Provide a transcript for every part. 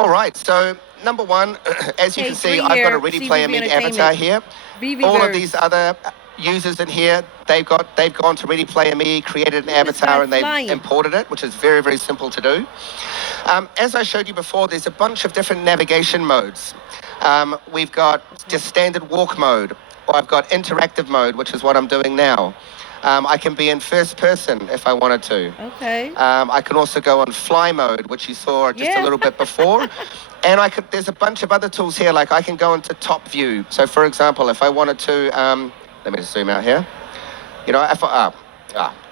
All right, so number one, as you Hey, can see, Free I've got a here, Ready Player CVV Me avatar here. Entertainment, All of these VeVeVerse. other users in here, they've gone to Ready Player Me, created an Look at this guy avatar, and they've flying. imported it, which is very, very simple to do. As I showed you before, there's a bunch of different navigation modes. We've got just standard walk mode, or I've got interactive mode, which is what I'm doing now. I can be in first person if I wanted to. Okay. I can also go on fly mode, which you saw just a Yeah. little bit before. And there's a bunch of other tools here, like I can go into top view. So for example, if I wanted to, let me just zoom out here. You know,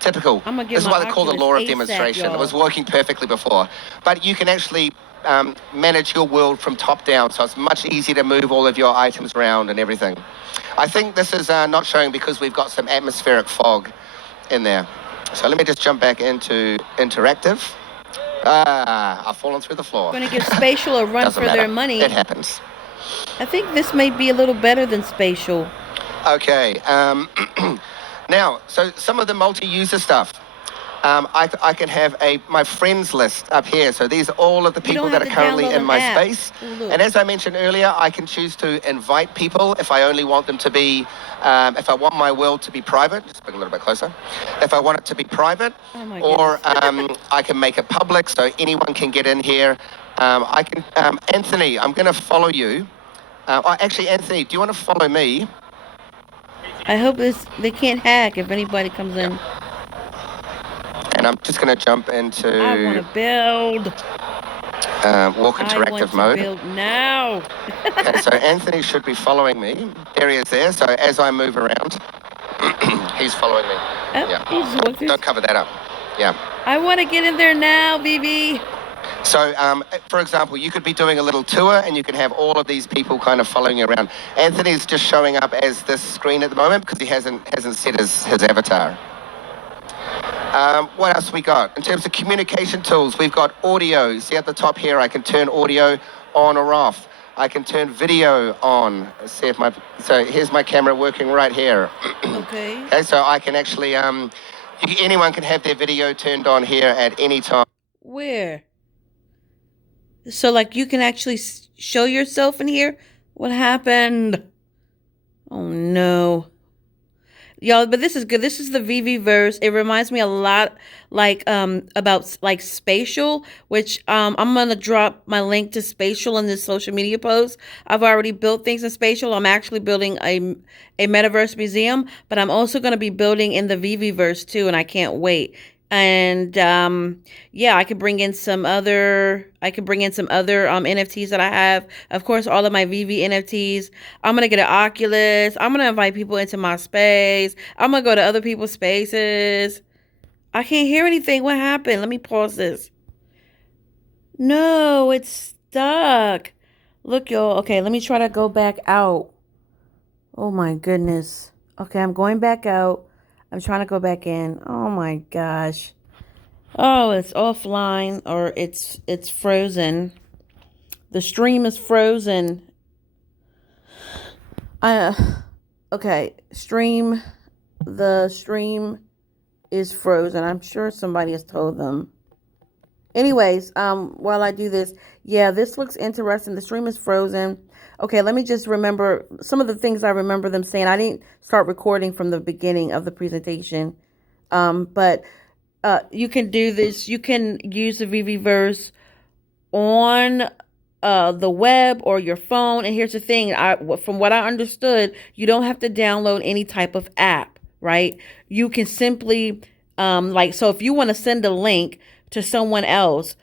typical. I'm gonna get This is my why they call the Oculus law of ASAP, demonstration. It y'all. was working perfectly before. But you can actually manage your world from top down, so it's much easier to move all of your items around and everything. I think this is not showing because we've got some atmospheric fog in there. So let me just jump back into interactive. I've fallen through the floor. Gonna give Spatial a run Doesn't for their matter. money. It happens. I think this may be a little better than Spatial. Okay. Now, so some of the multi-user stuff. I can have my friends list up here. So these are all of the You don't people that have are to currently download in an my app. space. Ooh, look. And as I mentioned earlier, I can choose to invite people if I only want them to be, if I want my world to be private. Just bring a little bit closer. If I want it to be private, Oh my or goodness. I can make it public so anyone can get in here. I can, Anthony, I'm going to follow you. Actually, Anthony, do you want to follow me? I hope they can't hack if anybody comes in. And I'm just going to jump I want into to build. walk I want interactive to mode. build now. Okay, so Anthony should be following me. There he is there. So as I move around, he's following me. Yeah. Don't cover that up. Yeah. I want to get in there now, VeVe. So, for example, you could be doing a little tour and you can have all of these people kind of following you around. Anthony's just showing up as this screen at the moment because he hasn't set his avatar. What else we got? In terms of communication tools, we've got audio. See at the top here, I can turn audio on or off. I can turn video on. Let's see if so here's my camera working right here. Okay. Okay, so I can actually, anyone can have their video turned on here at any time. Where? So, like, you can actually show yourself in here? What happened? Oh, no. Y'all, but this is good. This is the VeVeVerse. It reminds me a lot about like Spatial, which I'm gonna drop my link to Spatial in this social media post. I've already built things in Spatial. I'm actually building a metaverse museum, but I'm also gonna be building in the VeVeVerse too, and I can't wait. And yeah, I could bring in some other NFTs that I have. Of course, all of my VeVe NFTs. I'm gonna get an Oculus. I'm gonna invite people into my space. I'm gonna go to other people's spaces. I can't hear anything. What happened? Let me pause this. No, it's stuck. Look, y'all. Okay, let me try to go back out. Oh my goodness. Okay, I'm going back out. I'm trying to go back in. Oh my gosh. Oh, it's offline or it's frozen. The stream is frozen. Okay, the stream is frozen. I'm sure somebody has told them. Anyways, while I do this, yeah, this looks interesting. The stream is frozen. Okay, let me just remember some of the things I remember them saying. I didn't start recording from the beginning of the presentation. But you can do this. You can use the VeVeVerse on the web or your phone. And here's the thing. From what I understood, you don't have to download any type of app, right? You can simply, so if you want to send a link to someone else,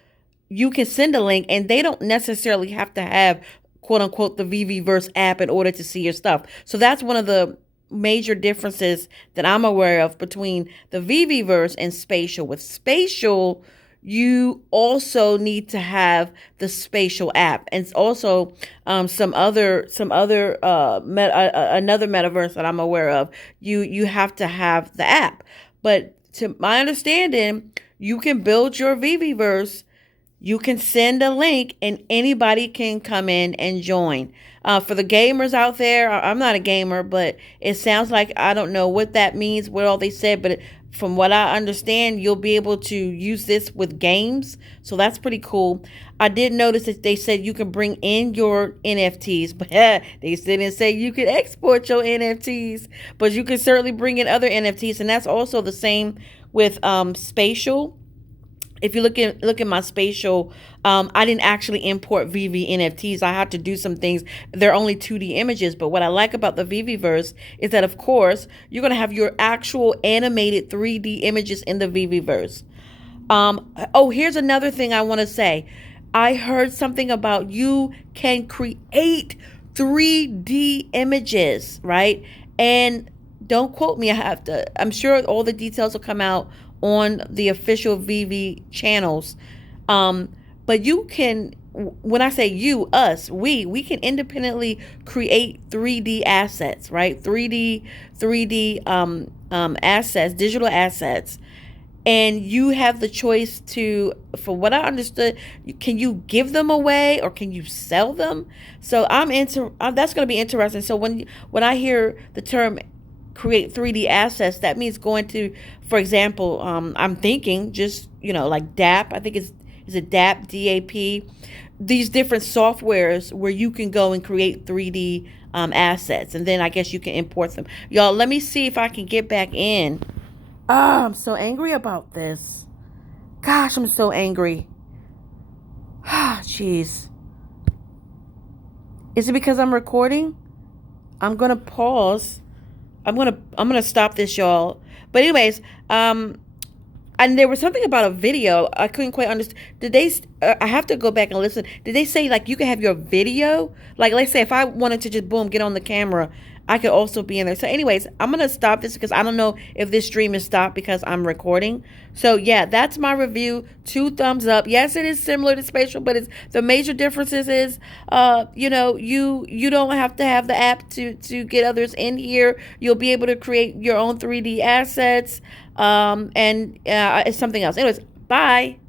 you can send a link and they don't necessarily have to have quote unquote the VeVeVerse app in order to see your stuff. So that's one of the major differences that I'm aware of between the VeVeVerse and Spatial. With Spatial, you also need to have the Spatial app, and also another metaverse that I'm aware of. You have to have the app, but to my understanding, you can build your VeVeVerse. You can send a link and anybody can come in and join. For the gamers out there, I'm not a gamer, but it sounds like I don't know what that means, what all they said, but from what I understand, you'll be able to use this with games. So that's pretty cool. I did notice that they said you can bring in your NFTs, but they didn't say you could export your NFTs, but you can certainly bring in other NFTs. And that's also the same with Spatial. If you look at my Spatial, I didn't actually import VeVe NFTs. I had to do some things. They're only 2D images, but what I like about the VeVeVerse is that, of course, you're going to have your actual animated 3D images in the VeVeVerse. Oh, here's another thing I want to say. I heard something about you can create 3D images, right? And don't quote me. I'm sure all the details will come out on the official VeVe channels. But you can, when I say you, us, we can independently create 3D assets, right? 3D assets, digital assets. And you have the choice to, for what I understood, can you give them away or can you sell them? So that's going to be interesting. So when I hear the term create 3D assets, that means going to, for example, I'm thinking just, like DAP, I think is it DAP, DAP, these different softwares where you can go and create 3D assets. And then I guess you can import them. Y'all, let me see if I can get back in. I'm so angry about this. Gosh, I'm so angry. Jeez. Is it because I'm recording? I'm gonna pause. I'm gonna stop this, y'all. But anyways, and there was something about a video I couldn't quite understand. Did they? I have to go back and listen. Did they say like you can have your video? Like, let's say if I wanted to just boom get on the camera, I could also be in there. So, anyways, I'm gonna stop this because I don't know if this stream is stopped because I'm recording. So yeah, that's my review. 2 thumbs up. Yes, it is similar to Spatial, but the major differences is, you don't have to have the app to get others in here. You'll be able to create your own 3D assets. And it's something else. Anyways, bye.